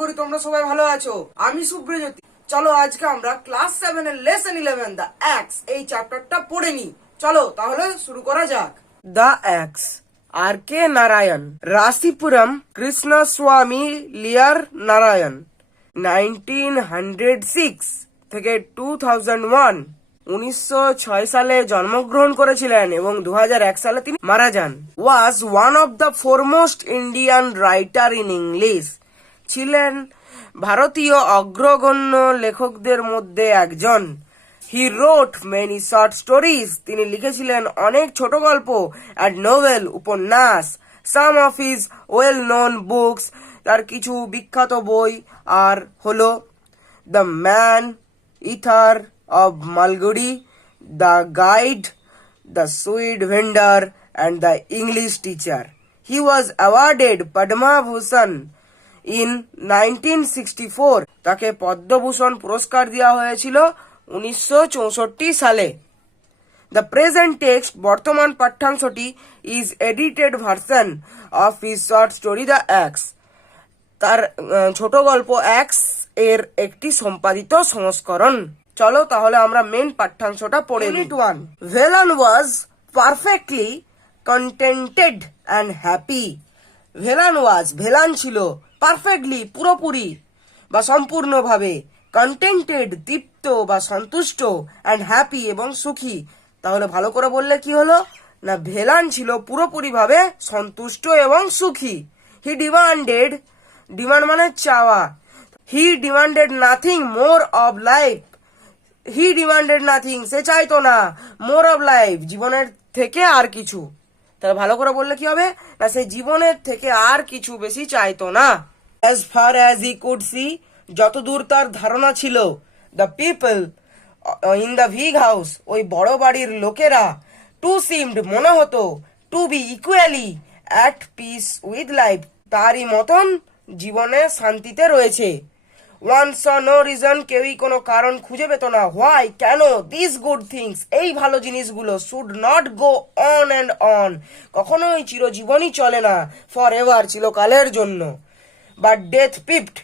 করি তোমরা সবাই ভালো আছো। আমি সুব্রজ্যোতি। চলো আজকে আমরা ক্লাস 7 এর লেসন 11 দ্য অ্যাক্স এই চ্যাপ্টারটা পড়ে নিই। চলো তাহলে শুরু করা যাক। দ্য অ্যাক্স, আর কে নারায়ণ, রাশিপুরম, কৃষ্ণস্বামী লিয়ার নারায়ণ, 1906 থেকে 2001, 1906 সালে জন্মগ্রহণ করেছিলেন এবং 2001 সালে তিনি মারা যান। Was one of the foremost Indian writer in English, ছিলেন ভারতীয় অগ্রগণ্য লেখকদের মধ্যে একজন। He wrote many short stories, তিনি লিখেছিলেন অনেক ছোট গল্প, অ্যান্ড নোভেল, উপন্যাস। Some of his well known books, তার কিছু বিখ্যাত বই আর হলো the man eater of Malgudi, The Guide, The Sweet Vendor, and The English Teacher. He was awarded Padma Bhushan in 1964. তাকে পদ্মভূষণ পুরস্কার দেওয়া হয়েছিল 1964 সালে। The present text, বর্তমান পাঠ্যাংশটি, is edited version of his short story The Axe. তার ছোট গল্প অ্যাক্স এর একটি সম্পাদিত সংস্করণ। চলো তাহলে আমরা মেন পাঠ্যাংশটা পড়ে নিই। Unit 1, Velan was perfectly contented and happy. Velan was, Velan ছিল, পারফেক্টলি, পুরোপুরি বা সম্পূর্ণভাবে, কন্টেন্টেড, তৃপ্ত বা সন্তুষ্ট, অ্যান্ড হ্যাপি এবং সুখী। তাহলে ভালো করে বললে কি হলো না, ভেলান ছিল পুরোপুরিভাবে সন্তুষ্ট এবং সুখী। হি ডিমান্ডেড, ডিমান্ড মানে চাওয়া, he demanded nothing more of life, he demanded nothing, সে চাইতো না, মোর অফ লাইফ, জীবনের থেকে আর কিছু। তাহলে ভালো করে বললে কি হবে না, সে জীবনের থেকে আর কিছু বেশি চাইতো না। As far as he could see, যতদূর তার ধারণা ছিল, the people in the big house, ওই বড় বাড়ির লোকেরা, টু সিমড, মনে হতো, to be equally at peace with life, তারই মতন জীবনে শান্তিতে রয়েছে। ওয়ান স নো রিজন, কেউই কোনো কারণ খুঁজে পেত না। হোয়াই, কেন, দিস গুড থিংস, এই ভালো জিনিসগুলো, should not go on and on, কখনোই চিরজীবনই চলে না, ফর এভার, চিরকালের জন্য। বাট ডেথ পিপড,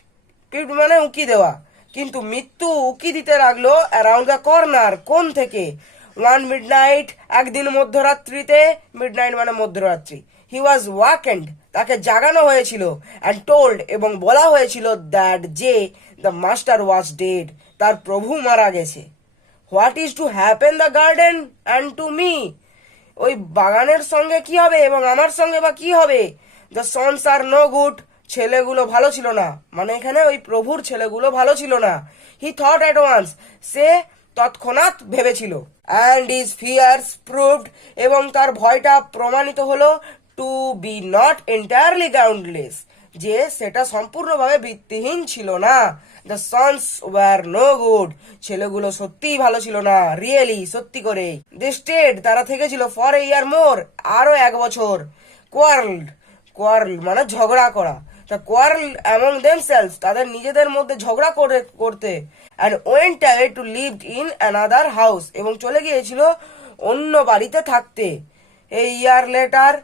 পিপড মানে উকি দেওয়া, কিন্তু মৃত্যু উকি দিতে লাগলো অ্যারাউন্ড দ্য কর্নার, কোন থেকে, ওয়ান মিডনাইট, একদিন মধ্যরাত্রিতে, মিডনাইট মানে মধ্যরাত্রি। হি ওয়াজ ওয়াকেন্ড, তাকে জাগানো হয়েছিল, অ্যান্ড টোল্ড, এবং বলা হয়েছিল, দ্যাট যে দ্য মাস্টার ওয়াজ ডেড, তার প্রভু মারা গেছে। What is to happen the garden and to me, ওই বাগানের সঙ্গে কি হবে এবং আমার সঙ্গে বা কি হবে। The sons are no good, ছেলেগুলো ভালো ছিল না, মানে এখানে ওই প্রভুর ছেলেগুলো ভালো ছিল না। হি থট অ্যাট ওয়ান্স, সে তৎক্ষণাৎ ভেবেছিল। অ্যান্ড হিজ ফিয়ার্স প্রুভড, এবং তার ভয়টা প্রমাণিত হলো, to be not entirely groundless, যে সেটা সম্পূর্ণভাবে ভিত্তিহীন ছিল না। The sons were no good, ছেলেগুলো সত্যিই ভালো ছিল না, রিয়েলি, সত্যি করে। দে স্টেড, তারা থেকেছিল, ফর এ ইয়ার মোর, আরো 1 বছর। কোয়ার্লড, কোয়ার্ল মানে ঝগড়া করা, তা কোয়ার্ল অ্যামং দেমসেলস, তাদের নিজেদের মধ্যে ঝগড়া করতে। And went away two live in another house, এবং চলে গিয়েছিল অন্য বাড়িতে থাকতে। এই ইয়ার লেটার,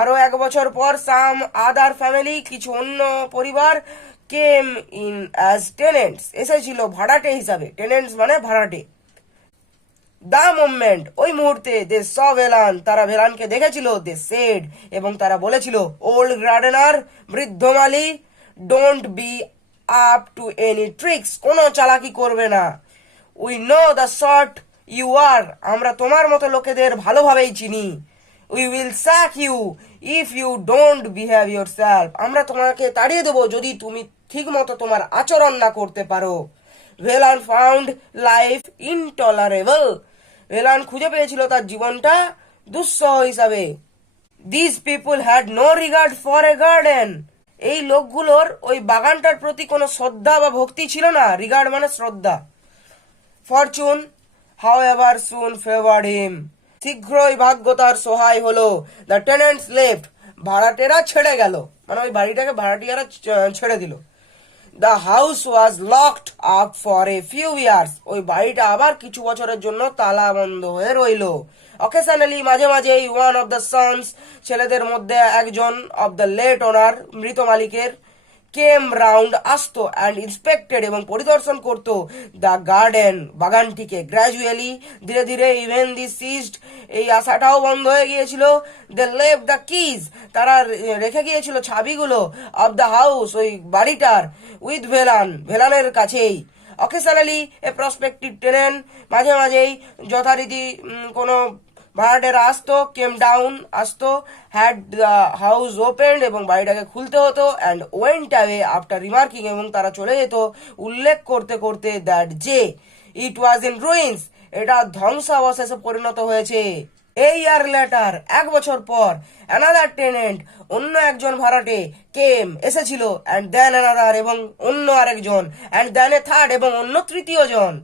আরো 1 বছর পর, সাম আদার ফ্যামিলি, কিছু অন্য পরিবার, কেম ইন অ্যাজ টেনেন্টস, এসেছিল ভাড়াটে হিসাবে, টেনেন্টস মানে ভাড়াটে। দ্য মোমেন্ট, ওই মুহূর্তে, দে স ভেলান, তারা ভেলানকে দেখেছিল, দে সেড, এবং তারা বলেছিল, ওল্ড গার্ডেনার, বৃদ্ধ মালি, don't be up to any tricks, কোনো চালাকি করবে না। We know the sort you are, আমরা তোমার মতো লোকেদের ভালোভাবেই চিনি। We will sack you if you don't behave yourself, আমরা তোমাকে তাড়িয়ে দেবো যদি তুমি ঠিক মতো তোমার আচরণ না করতে পারো। Velan found life intolerable, Velan খুঁজে পেয়েছিল তার জীবনটা দুঃসহ হিসাবে। This people had no regard for a garden, এই লোকগুলোর ওই বাগানটার প্রতি কোনো শ্রদ্ধা বা ভক্তি ছিল না, রিগার্ড মানে শ্রদ্ধা। Fortune however soon favoured him, শীঘ্রই ভাগ্য তার সহায় হলো। দ্য টেনেন্টস লেফট, ভাড়াটেরা ছেড়ে গেল, মানে ওই বাড়িটাকে ভাড়াটিয়ারা ছেড়ে দিল। The house was locked up for a few years, ওই বাড়িটা আবার কিছু বছরের জন্য তালা বন্ধ হয়ে রইল। অকেশনালি, মাঝে মাঝেই, ওয়ান অফ দ্য সন্স, ছেলেদের মধ্যে একজন, অফ দ্য লেট ওনার, মৃত মালিকের, কেম রাউন্ড আসতো অ্যান্ড ইন্সপেক্টেড এবং পরিদর্শন করতো দ্য গার্ডেন বাগানটিকে। গ্র্যাজুয়ালি ধীরে ধীরে ইভেন দি সিজড এই আশাটাও বন্ধ হয়ে গিয়েছিল। দে লেভ দ্য কিজ তারা রেখে গিয়েছিল চাবিগুলো অফ দ্য হাউস ওই বাড়িটার উইথ ভেলানের কাছেই। অকেশনালি এ প্রসপেক্টিভ টেনেন্ট মাঝে মাঝেই যথারীতি কোনো ভাড়াটেরা আসতো, কেম ডাউন আসতো, হ্যাড দ্য হাউস ওপেন্ড এবং বাড়িটাকে খুলতে হতো অ্যান্ড ওয়েন্ট অ্যাওয়ে আফটার রিমার্কিং এবং তারা চলে যেত উল্লেখ করতে করতে দ্যাট যে ইট ওয়াজ ইন রুইন্স এটা ধ্বংসাবশেষে পরিণত হয়েছে। এই ইয়ার লেটার 1 বছর পর অ্যানাদার টেনেন্ট অন্য একজন ভাড়াটে কেম এসেছিল অ্যান্ড দেন অ্যানাদার এবং অন্য আরেকজন অ্যান্ড দেন এ থার্ড এবং অন্য তৃতীয় জন।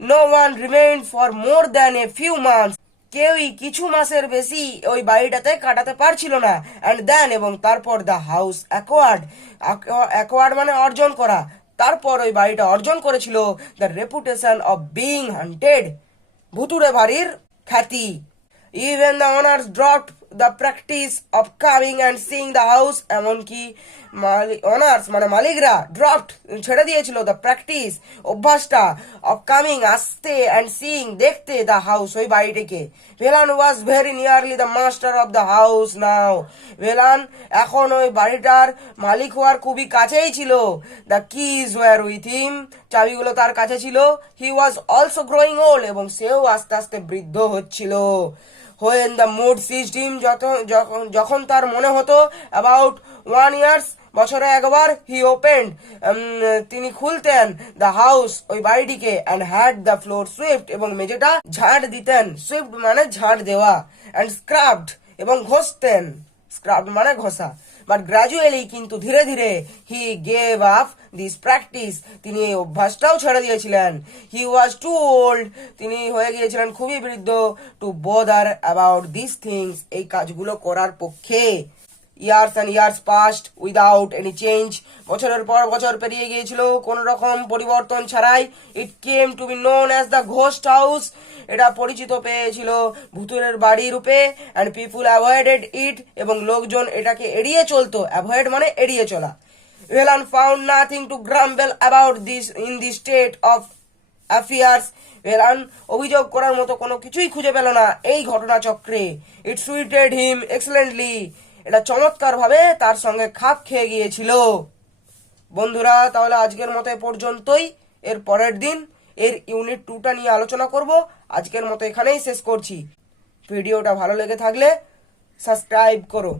No one remain for more than a few months কেউই কিছু মাসের বেশি ওই বাড়িটাতে কাটাতে পারছিল না। অ্যান্ড দেন এবং তারপর দ্য হাউস অ্যাকোয়ার্ড মানে অর্জন করা, তারপর ওই বাড়িটা অর্জন করেছিল the reputation of being haunted ভুতুড়ে বাড়ির খ্যাতি। Even the owners drop the practice of coming and seeing the house এমনকি অনার্স মানে মালিকরা ড্রপড ছেড়ে দিয়েছিল দ্য প্র্যাকটিস অভ্যাসটা অফ কামিং আসতে অ্যান্ড সিং দেখতে দ্য হাউস ওই বাড়িটিকে। Velan was very nearly the master of the house now Velan এখন ওই বাড়িটার মালিক হওয়ার খুবই কাছেই ছিল। The keys were with him চাবিগুলো তার কাছে ছিল। হি ওয়াজ অলসো গ্রোয়িং ওল্ড এবং সেও আস্তে আস্তে বৃদ্ধ হচ্ছিল। when the mood seized him যখন তার মনে হতো about 1 year বছরে একবার হি ওপেন্ড তিনি খুলতেন দ্য হাউস ওই বাড়িটিকে and had the floor Swift এবং মেঝেটা ঝাড় দিতেন, সুইফট মানে ঝাড় দেওয়া, অ্যান্ড স্ক্রাবড এবং ঘষতেন, স্ক্রাবড মানে ঘষা। বাট গ্রাজুয়ালি কিন্তু ধীরে ধীরে he gave up this practice তিনি এই অভ্যাসটাও ছেড়ে দিয়েছিলেন। হি ওয়াজ টু ওল্ড তিনি হয়ে গিয়েছিলেন খুবই বৃদ্ধ to bother about this things এই কাজগুলো করার পক্ষে। Years and years passed without any change বছরের পর বছর পেরিয়ে গিয়েছিল কোন রকম পরিবর্তন ছাড়াই। It came to be known as the ghost house এটা পরিচিত পেয়েছিল ভূতুরের বাড়ি রূপে। অ্যান্ড পিপুল অ্যাভয়েডেড ইট এবং লোকজন এটাকে এড়িয়ে চলতো, অ্যাভয়েড মানে এড়িয়ে চলা। Velan found nothing to grumble about this in the state of affairs Velan অভিযোগ করার মতো কোনো কিছুই খুঁজে পেল না এই ঘটনা চক্রে। ইট সুইটেড হিম এক্সেলেন্টলি এটা চমৎকার ভাবে তার সঙ্গে খাপ খেয়ে গিয়েছিল। বন্ধুরা তাহলে আজকের মতো এ পর্যন্তই, এর পরের দিন এর ইউনিট 2টা নিয়ে আলোচনা করব। আজকের মতো এখানেই শেষ করছি। ভিডিওটা ভালো লেগে থাকলে সাবস্ক্রাইব করো।